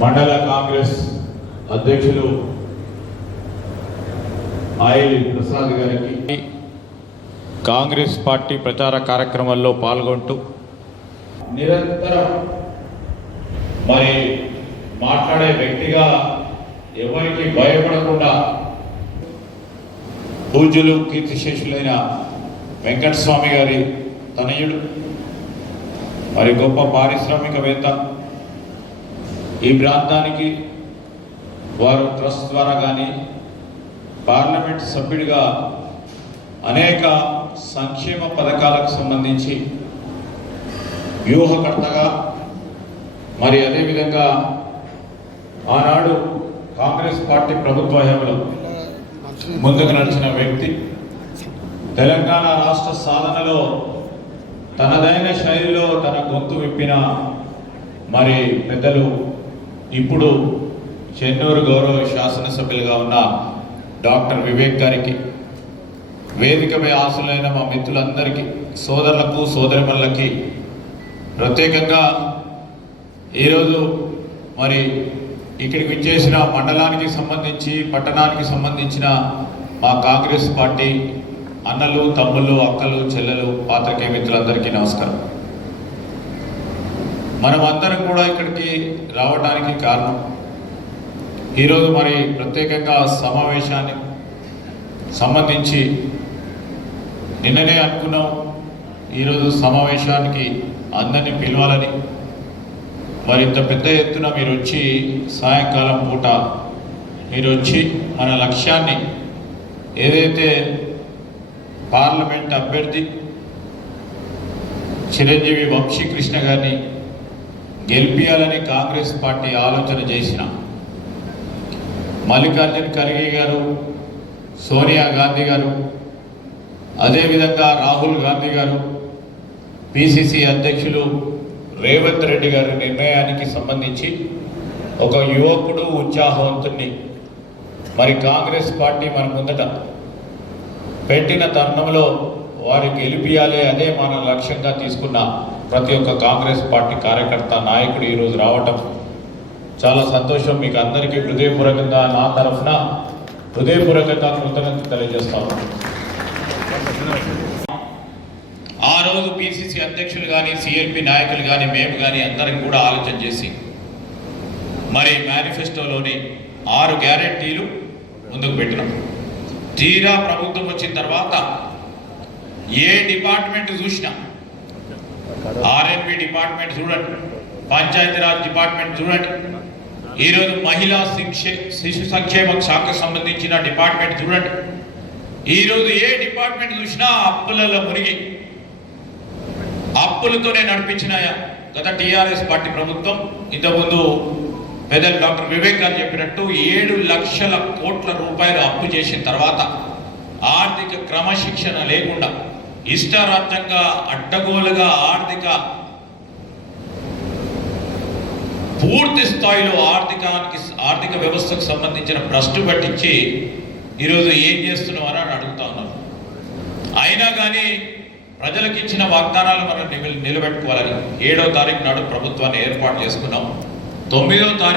మండల కాంగ్రెస్ అధ్యక్షులు ఆయిల్ ప్రసాద్ గారికి కాంగ్రెస్ పార్టీ ప్రచార కార్యక్రమాల్లో పాల్గొంటూ నిరంతరం మరి మాట్లాడే వ్యక్తిగా ఎవరికి భయపడకుండా పూజ్యులు కీర్తిశేషులైన వెంకటస్వామి గారి తనయుడు మరి గొప్ప పారిశ్రామికవేత్త ఈ ప్రాంతానికి వారు ట్రస్ట్ ద్వారా కానీ పార్లమెంట్ సభ్యుడిగా అనేక సంక్షేమ పథకాలకు సంబంధించి వ్యూహకర్తగా మరి అదేవిధంగా ఆనాడు కాంగ్రెస్ పార్టీ ప్రభుత్వ హయాంలో ముందుకు నడిచిన వ్యక్తి. తెలంగాణ రాష్ట్ర సాధనలో తనదైన శైలిలో తన గొంతు విప్పిన మరి పెద్దలు ఇప్పుడు చెన్నూరు గౌరవ శాసనసభ్యులుగా ఉన్న డాక్టర్ వివేక్ గారికి వేదికపై ఆశలైన మా మిత్రులందరికీ సోదరులకు సోదరిమణులకి ప్రత్యేకంగా ఈరోజు మరి ఇక్కడికి విచ్చేసిన మండలానికి సంబంధించి పట్టణానికి సంబంధించిన మా కాంగ్రెస్ పార్టీ అన్నలు తమ్ముళ్ళు అక్కలు చెల్లెలు పాత్రికేయ మిత్రులందరికీ నమస్కారం. మనం అందరం కూడా ఇక్కడికి రావడానికి కారణం. ఈరోజు మరి ప్రత్యేకంగా సమావేశాన్ని సంబంధించి నిన్ననే అనుకున్నాం. ఈరోజు సమావేశానికి అందరినీ పిలవాలని. మరి ఇంత పెద్ద ఎత్తున మీరు వచ్చి సాయంకాలం పూట మీరు వచ్చి మన లక్ష్యాన్ని ఏదైతే పార్లమెంట్ అభ్యర్థి చిరంజీవి వంశీకృష్ణ గారిని గెలిపించాలని కాంగ్రెస్ పార్టీ ఆలోచన చేసిన మల్లికార్జున్ ఖర్గే గారు సోనియా గాంధీ గారు అదేవిధంగా రాహుల్ గాంధీ గారు పిసిసి అధ్యక్షులు రేవంత్ రెడ్డి గారి నిర్ణయానికి సంబంధించి ఒక యువకుడు ఉత్సాహవంతుణ్ణి. మరి కాంగ్రెస్ పార్టీ మన ముందట పెట్టిన తరుణంలో వారి గెలిపియాలి అదే మన లక్ష్యంగా తీసుకున్నాం ప్రతి ఒక్క కాంగ్రెస్ పార్టీ కార్యకర్త నాయకుడు ఈరోజు రావటం చాలా సంతోషం. మీకు అందరికీ హృదయపూర్వకంగా నా తరఫున హృదయపూర్వకంగా కృతజ్ఞత తెలియజేస్తాను ఆ రోజు పిసిసి అధ్యక్షులు కానీ సిఎల్పి నాయకులు కానీ మేము కానీ అందరం కూడా ఆలోచన చేసి మరి మేనిఫెస్టోలోని ఆరు గ్యారెంటీలు ముందుకు పెట్టినాం. తీరా ప్రభుత్వం వచ్చిన తర్వాత ఏ డిపార్ట్మెంట్ చూసినా ఆర్ఎన్బి డిపార్ట్మెంట్ చూడండి పంచాయతీరాజ్ డిపార్ట్మెంట్ చూడండి. ఈరోజు మహిళా శిక్ష శిశు సంక్షేమ శాఖకు సంబంధించిన డిపార్ట్మెంట్ చూడండి. ఈరోజు ఏ డిపార్ట్మెంట్ చూసినా అప్పులలో మునిగి అప్పులతోనే నడిపించిన గత టీఆర్ఎస్ పార్టీ ప్రభుత్వం ఇంతకుముందు పెద్దలు డాక్టర్ వివేక్ గారు చెప్పినట్టు ఏడు లక్షల కోట్ల రూపాయలు అప్పు చేసిన తర్వాత ఆర్థిక క్రమశిక్షణ లేకుండా ఇష్టారాజ్యంగా అడ్డగోలుగా ఆర్థిక పూర్తి స్థాయిలో ఆర్థికానికి ఆర్థిక వ్యవస్థకు సంబంధించిన భ్రష్టు పట్టించి ఈరోజు ఏం చేస్తున్నావు అని అడుగుతా ఉన్నారు అయినా కానీ ప్రజలకు ఇచ్చిన వాగ్దానాలు మనం నిలబెట్టుకోవాలని ఏడో తారీఖు నాడు ప్రభుత్వాన్ని ఏర్పాటు చేసుకున్నాం. తొమ్మిదో తారీఖు